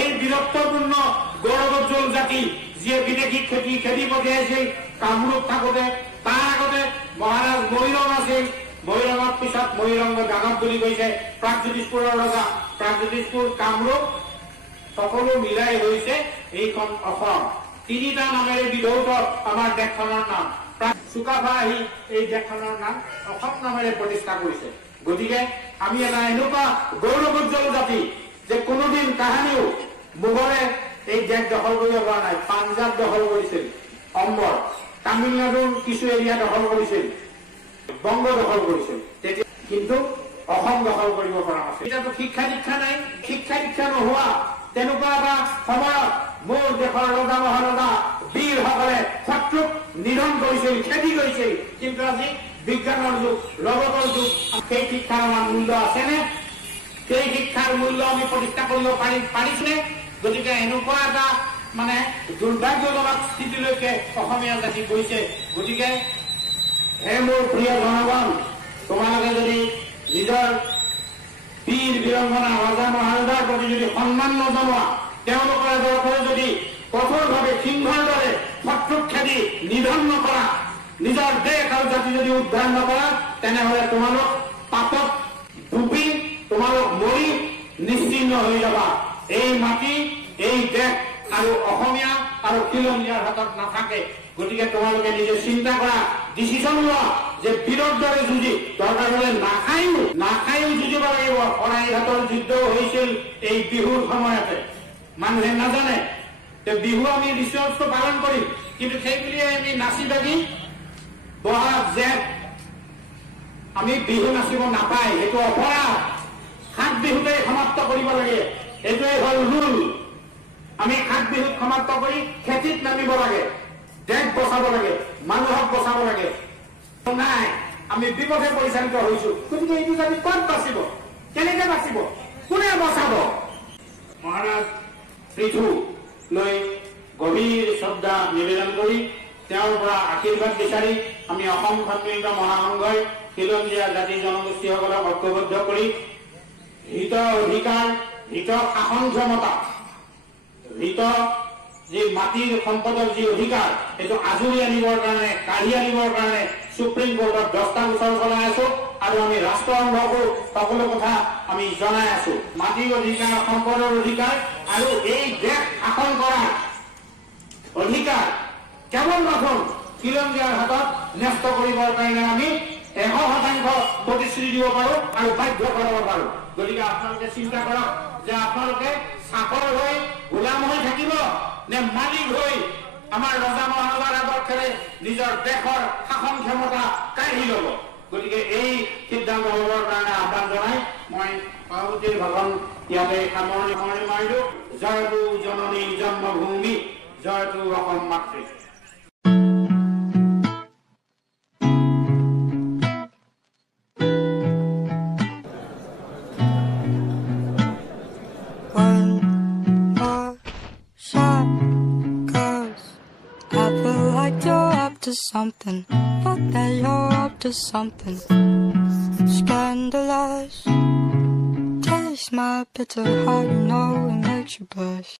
এই বীৰত্বপূৰ্ণ গৌৰৱোজ্জ্বল জাতি যিয়ে বিদেশী খেদি পঠিয়াইছিল কামৰূপ থাকোঁতে তাৰ আগতে মহাৰাজ মৈৰং আছিল মৈৰঙৰ পিছত মৈৰংগ গাঁৱত বুলি কৈছে প্ৰাগজ্যোতিষপুৰৰ ৰজা প্ৰাগজ্যোতিষপুৰ কামৰূপ সকলো মিলাই হৈছে এইখন অসম তিনিটা নামেৰে বিধৌত আমাৰ দেশখনৰ নাম চুকাফা আহি এই দেশখনৰ নাম অসম নামেৰে প্ৰতিষ্ঠা কৰিছে গতিকে আমি এটা এনেকুৱা গৌৰৱোজ্জ্বল জাতি যে কোনোদিন কাহানিও মোগলে এই দেশ দখল কৰিব পৰা নাই পাঞ্জাব দখল কৰিছিল অম্বৰ তামিলনাডুৰ কিছু এৰিয়া দখল কৰিছিল বংগ দখল কৰিছিল কিন্তু অসম দখল কৰিব পৰা নাছিল এতিয়াতো শিক্ষা দীক্ষা নাই শিক্ষা দীক্ষা নোহোৱা তেনেকুৱা এটা সময়ত মোৰ দেশৰ ৰজা মহাৰজা বীৰসকলে শত্ৰুক নিধন কৰিছিল খেদি কৰিছিল কিন্তু আজি বিজ্ঞানৰ যুগ ৰবটৰ যুগ সেই শিক্ষাৰ আমাৰ মূল্য আছেনে সেই শিক্ষাৰ মূল্য আমি প্ৰতিষ্ঠা কৰিব পাৰিছোনে গতিকে এনেকুৱা এটা মানে দুৰ্ভাগ্যজনক স্থিতিলৈকে অসমীয়া জাতি গৈছে গতিকে হে মোৰ প্ৰিয় জনগণ তোমালোকে যদি নিজৰ বীৰ বীৰংগনা ৰজা মহাৰজাৰ প্ৰতি যদি সন্মান নজনোৱা তেওঁলোকৰ দৰে যদি কঠোৰভাৱে সিংহৰ দৰে শত্ৰুক খেদি নিধন নকৰা নিজৰ দেশ আৰু জাতি যদি উদ্ধাৰ নকৰা তেনেহলে তোমালোক পাপত ডুবি তোমালোক মৰি নিশ্চিন্ন হৈ যাবা এই মাটি এই দেশ আৰু অসমীয়া আৰু খিলঞ্জীয়াৰ হাতত নাথাকে গতিকে তোমালোকে নিজে চিন্তা কৰা ডিচিশ্যন লোৱা যে বীৰৰ দৰে যুঁজি দৰকাৰ হলে নাখায়ো যুঁজিব লাগিব শৰাইঘাটৰ যুদ্ধ হৈছিল এই বিহুৰ সময়তে মানুহে নাজানে যে বিহু আমি ৰিচুৱেলছটো পালন কৰিম কিন্তু সেই বুলিয়ে আমি নাচি বাগি বহাগ জেঠ আমি বিহু নাচিব নাপায় সেইটো অপৰাধ সাত বিহুতে সমাপ্ত কৰিব লাগে এইটোৱে হল ৰুল আমি সাত বিহুত সমাপ্ত কৰি খেতিত নামিব লাগে দেশ বচাব লাগে মানুহক বচাব লাগে নাই আমি বিপথে পৰিচালিত হৈছো গতিকে এইটো জাতি ক'ত বাচিব কেনেকে বাচিব কোনে বচাব মহাৰাজ পৃথু লৈ গভীৰ শ্ৰদ্ধা নিবেদন কৰি তেওঁৰ পৰা আশীৰ্বাদ বিচাৰি আমি অসম সন্মিলিত মহাসংঘই খিলঞ্জীয়া জাতি জনগোষ্ঠীসকলক ঐক্যবদ্ধ কৰি হিত অধিকাৰ হিত শাসন ক্ষমতা হিত যি মাটিৰ সম্পদৰ যি অধিকাৰ এইটো আজৰি আনিবৰ কাৰণে কাঢ়ি আনিবৰ কাৰণে সুপ্ৰিম কোৰ্টত 10টা গোচৰ চলাই আছো আৰু আমি ৰাষ্ট্ৰসংঘকো সকলো কথা আমি জনাই আছো মাটিৰ অধিকাৰ সম্পদৰ অধিকাৰ আৰু এই দেশ শাসন কৰাৰ অধিকাৰ কেৱল মাথোন খিলঞ্জীয়াৰ হাতত ন্যস্ত কৰিবৰ কাৰণে আমি 100% প্ৰতিশ্ৰুতি দিব পাৰো আৰু বাধ্য কৰাব পাৰো গতিকে আপোনালোকে চিন্তা কৰক যে আপোনালোকে চাকৰ হৈ গোলাম হৈ থাকিব নে মালিক হৈ আমাৰ ৰজা মহাৰজাৰ আদৰ্শেৰে নিজৰ দেশৰ শাসন ক্ষমতা কাঢ়ি ল'ব গতিকে এই সিদ্ধান্ত ল'বৰ কাৰণে আহ্বান জনাই মই সভাপতিৰ ভাষণ ইয়াতে সামৰণি মাৰিলো জয়তু জননী জন্মভূমি জয়তু অসম মাতৃ Something, but that you're up to something scandalous. Taste my bitter heart, you know it makes you blush.